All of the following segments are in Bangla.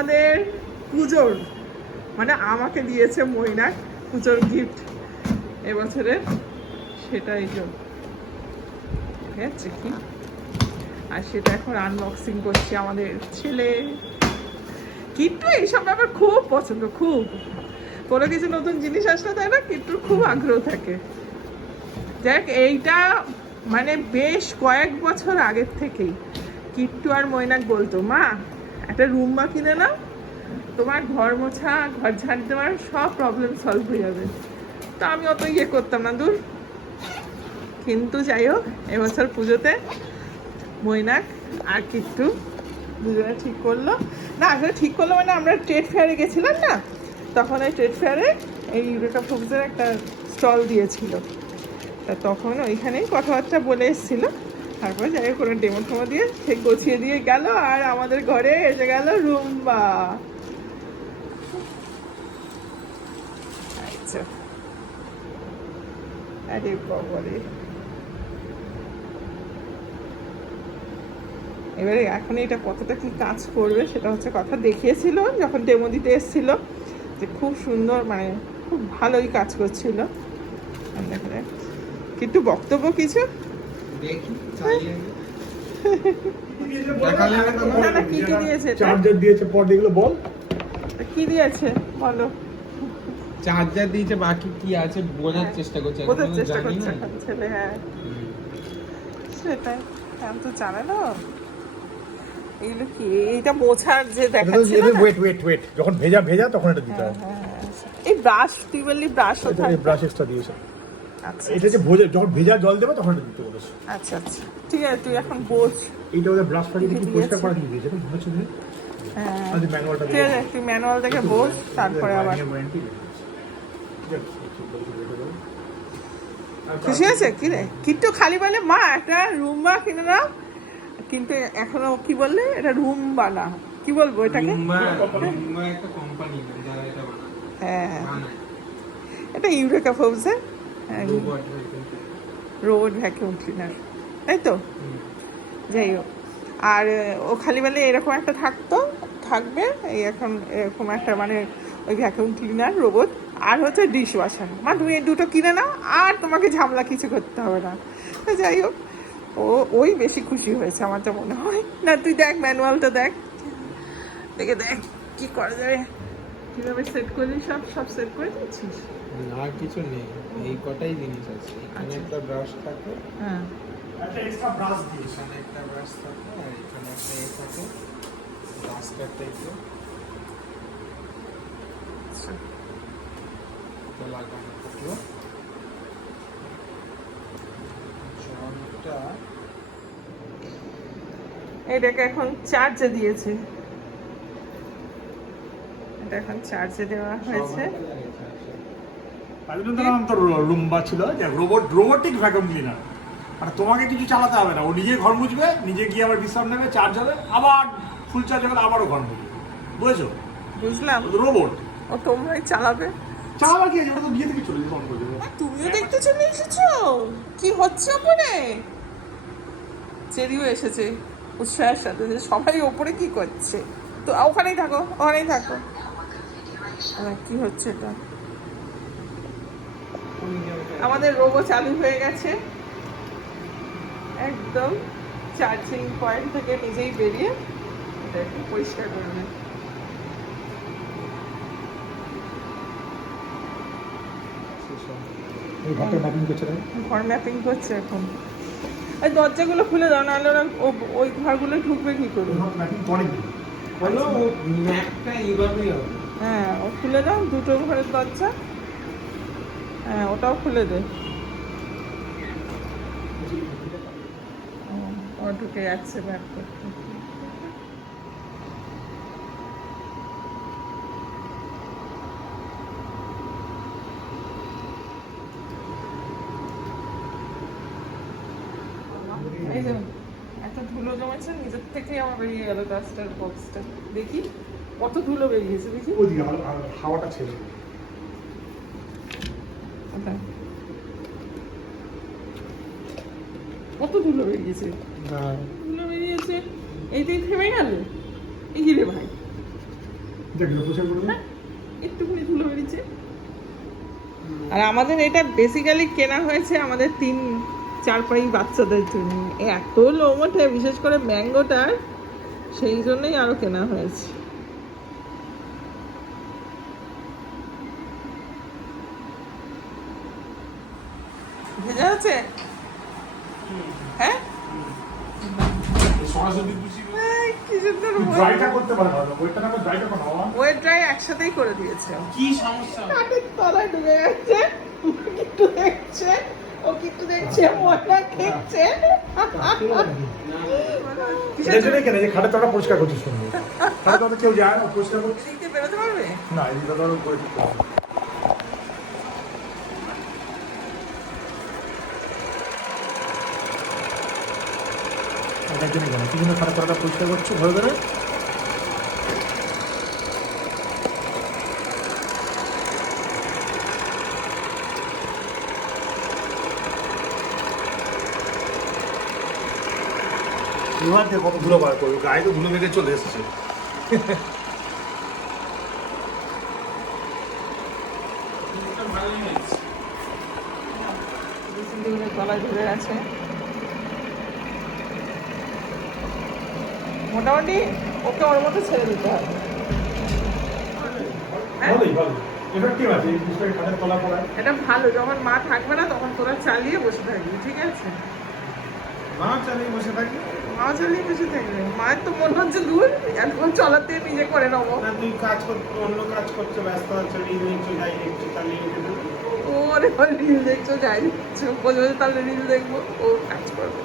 আমাদের পুজোর মানে আমাকে দিয়েছে মৈনাক পুজোর গিফট এবছরের, সেটাই তো কি, আর সেটা এখন আনবক্সিং করছে আমাদের ছেলে। কিন্তু এইসব ব্যাপার খুব পছন্দ, খুব কোনো কিছু নতুন জিনিস আসলে তাই না কিট্টুর খুব আগ্রহ থাকে। দেখ এইটা মানে বেশ কয়েক বছর আগের থেকেই কিট্টু আর মৈনাক বলতো, মা একটা রুমমা কিনে নাও, তোমার ঘর মোছা ঘর ঝাড় দেওয়ার সব প্রবলেম সলভ হয়ে যাবে। তা আমি অত ইয়ে করতাম না, দূর। কিন্তু যাই হোক এবছর পুজোতে মৈনাক আর কিট্টু দুজনে ঠিক করলো, না আসলে ঠিক করলো মানে আমরা ট্রেড ফেয়ারে গেছিলাম না, তখন ওই ট্রেড ফেয়ারে এই ইউরেকা ফুডসের একটা স্টল দিয়েছিল, তা তখন ওইখানেই কথাবার্তা বলে এসেছিলো। তারপরে যাই হোক কোনো ডেমো টেমো দিয়ে ঠিক গুছিয়ে দিয়ে গেল, আর আমাদের ঘরে এসে গেল রুম্বা। আচ্ছা আরে বাবারে, এবারে এখন এটা কতটা কি কাজ করবে সেটা হচ্ছে কথা। দেখিয়েছিল যখন ডেমো দিতে এসেছিল যে খুব সুন্দর, মানে খুব ভালোই কাজ করছিল। কিন্তু বক্তব্য কিছু কি কি দিয়েছে, চার্জার দিয়েছে, পর এগুলো বল কি দিয়েছে বলো। চার্জার দিয়েছে, বাকি কি আছে বোঝার চেষ্টা করছে, বোঝার চেষ্টা করছে ছেলে। হ্যাঁ সেটাই, আমি তো জানে না এগুলো কি, এইটা মোছার যে দেখাচ্ছিল না, ওয়েট যখন ভেজা ভেজা তখন এটা দিতে হয়। এই ব্রাশ, তুই বললি ব্রাশ, এটা ব্রাশ এক্সট্রা দিয়েছে। আচ্ছা এটা যে যখন ভেজা জল দেবে তখন এটা দিতে বলেছে। আচ্ছা আচ্ছা ঠিক আছে, তুই এখন বোঝ। এইটা ওদের ব্রাশ পাঠিয়ে কি পরিষ্কার করা দিয়ে দিয়েছে, মনে হচ্ছে না? হ্যাঁ আজ ম্যানুয়ালটা ঠিক আছে, তুই ম্যানুয়াল দেখে বোঝ, তারপরে আবার। খুশি আছে কি রে কিট্টু? খালি বলে মা একটা রুমবা কিনে নাও, কিন্তু এখনো কি বললে এটা রুমবা না, কি বলবো এটাকে? একটা কোম্পানি যারা এটা হ্যাঁ এটা ইউরেকা ফোর্বসের রোবট ভ্যাকিউম ক্লিনার, তাই তো? যাই হোক, আর ও খালি বলে এরকম একটা থাকবে এই এখন এরকম একটা মানে ওই ভ্যাকিউম ক্লিনার রোবট, আর হচ্ছে ডিশ ওয়াশার। মা তুমি এই দুটো কিনে নাও, আর তোমাকে ঝামেলা কিছু করতে হবে না। তো যাই হোক ওই বেশি খুশি হয়েছে আমার তো মনে হয়। না তুই দেখ ম্যানুয়ালটা দেখ, দেখে দেখ কি করা যায়, কিভাবে সেট করলি, সব সেট করে দিচ্ছিস? আর কিছু নেই, এই কটাই জিনিস আছে। এখানে একটা ব্রাশ থাকে, হ্যাঁ একটা এক্সট্রা ব্রাশ দিয়েছে। এখানে একটা ব্রাশ থাকে, আর এখানে একটা থাকে ব্রাশটা টাইপের লাগানো থাকলো। জলটা এটাকে এখন চার্জে দিয়েছে, এটা এখন চার্জে দেওয়া হয়েছে। নাম তো রুম্বা ছিল, রোবোটিক ভ্যাকুয়াম ক্লিনার। মানে তোমাকে কিছু চালাতে হবে না, ও নিজে ঘর মুছবে, নিজে গিয়ে আবার বিশ্রাম নেবে, চার্জ হবে, আবার ফুল চার্জ হবে, আবারও ঘর মুছবে। বুঝেছো? বুঝলাম, রোবট ও তোমরাই চালাবে। চালাবার কি আছে, ওটা তো বিয়ে থেকে চলে যাবে, অন করে দেবে। তুমিও দেখতে চলে এসেছো কি হচ্ছে ওপরে? চেরিও এসেছে উৎসাহের সাথে, যে সবাই ওপরে কি করছে। তো ওখানেই থাকো, ওখানেই থাকো। কি হচ্ছে এটা? আমাদের রোবো চালু হয়ে গেছে, একদম চার্জিং পয়েন্ট থেকে নিজেই বেরিয়ে এটা একটু পরিষ্কার করবে। ঘর ম্যাপিং করছে এখন। এই দরজাগুলো খুলে দাও, নাহলে ওরা ওই ঘরগুলো ঢুকবে কি করে? হ্যাঁ ও খুলে দাও, দুটো ঘরের দরজা। হ্যাঁ ওটাও খুলে দে। ও ঢুকে যাচ্ছে ব্যাগ করতে। এই যে একটা ধুলো জমেছে, নিজের থেকেই আমার বেরিয়ে গেল ডাস্টার বক্সটা। দেখি কত ধুলো বেরিয়েছে, দেখি হাওয়াটা ছেড়ে কত ধুলো বেরিয়েছে, ধুলো বেরিয়েছে। এইটাই থেমে গেল, এই রে ভাই দেখলে পোশাক করে দাও। একটুখানি ধুলো বেরিয়েছে। আর আমাদের এটা বেসিক্যালি কেনা হয়েছে আমাদের 3-4 পাই বাচ্চাদের জন্য। এত লোম ওঠে বিশেষ করে ম্যাঙ্গোটার, সেই জন্যই আরো কেনা হয়েছে। ভেজা আছে? হ্যাঁ, সরাসরি খুশি এই, কি সুন্দর ড্রাইটা করতে পারে না, ওইটা না ড্রাইটা করো বাবা। ওয়েট ড্রাই একসাথেই করে দিয়েছে। কি সমস্যা? কাঠের তলায় ঢুকে গেছে। কিট্টু দেখছে, ও কিট্টু দেখছে, ময়না খেচ্ছে। এর জন্যই কেন যে খাটের তলাটা পরিষ্কার করছিস শুনবো। খাটের তলাটা কেউ যায় না পরিষ্কার করতে? এদিকে বেরোতে পারবে? না, এই দাদা করে দিতে হবে। এটার জন্যই কেন, কি জন্য খাটের তলাটা পরিষ্কার করছো ঘরে ধরে? এবার দিয়ে কত ধুলো বার করবো, গায়ে তো ধুলো বেঁধে চলে এসেছে। এটা ভালোই হয়েছে। তলায় ধরে আছে মোটামুটি। ওকে ওর মতো ছেড়ে দিতে হবে। ভালোই ভালো, এফেক্টিভ আছে এই জিনিসটাকে খাটের তলা পড়ায়। এটা ভালো, যখন মা থাকবে না তখন তোরা চালিয়ে বসে থাকবি, ঠিক আছে? না চালিয়ে বসে থাকি। মা চালিয়ে বসে থাকবে, মায়ের তো মনে হচ্ছে দূর, এখন চলাতে নিজে করে নেবো। না তুই কাজ করতে, অন্য কাজ করতে ব্যস্ত আছো, রিল দেখছো, যাই দেখছো, চালিয়ে রেখে দেবো। ওরে রিল দেখছো, যাই দেখছো, বসে বসে তাহলে রিল দেখবো, ও কাজ করবে।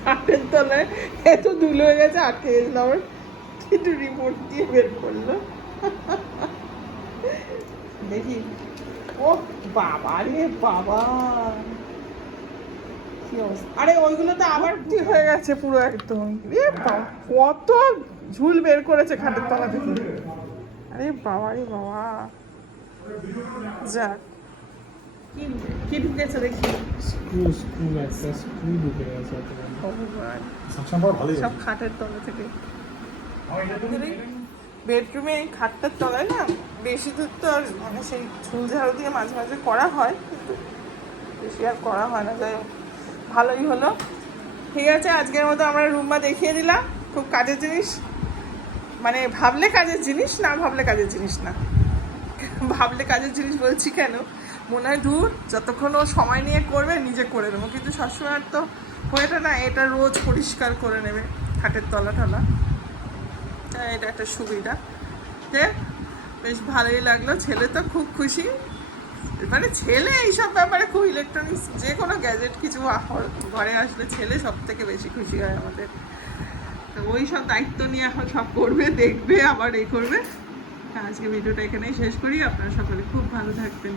কাঠের তলায় এত ধুলো হয়ে গেছে, আটকে গেছিল আমার। একটু রিমোট দিয়ে বের করলো। দেখি, ও বাবা রে বাবা, কি অবস্থা! আরে ওইগুলো তো আবার কি হয়ে গেছে পুরো একদম। এ বাবা, কত ঝুল বের করেছে খাটের তলা থেকে। আরে বাবা রে বাবা, যাক, কি ঢুকেছে দেখি। স্ক্রু একটা স্ক্রু ঢুকে গেছে। ভগবান, সবসময় ভালোই সব খাটের তলা থেকে। বেডরুমে এই খাটটার তলায় না বেশি দূর তো আর মানে সেই ঝুল ঝাড়ু দিয়ে মাঝে মাঝে করা হয়, কিন্তু বেশি আর করা হয় না। যাই হোক, ভালোই হলো। ঠিক আছে, আজকের মতো আমরা রুমটা দেখিয়ে দিলাম। খুব কাজের জিনিস, মানে ভাবলে কাজের জিনিস, না ভাবলে কাজের জিনিস না। ভাবলে কাজের জিনিস বলছি কেন, মনে হয় দূর, যতক্ষণ ও সময় নিয়ে করবে নিজে করে দেবো, কিন্তু সবসময় আর তো হয়েটা না। এটা রোজ পরিষ্কার করে নেবে খাটের তলা টলা, এটা একটা সুবিধা। যে বেশ ভালোই লাগলো, ছেলে তো খুব খুশি। মানে ছেলে এইসব ব্যাপারে খুব, ইলেকট্রনিক্স যে কোনো গ্যাজেট কিছু ঘরে আসলে ছেলে সব থেকে বেশি খুশি হয় আমাদের। তো ওই সব দায়িত্ব নিয়ে এখন সব করবে, দেখবে, আবার এই করবে। আজকে ভিডিওটা এখানেই শেষ করি। আপনারা সকলে খুব ভালো থাকবেন।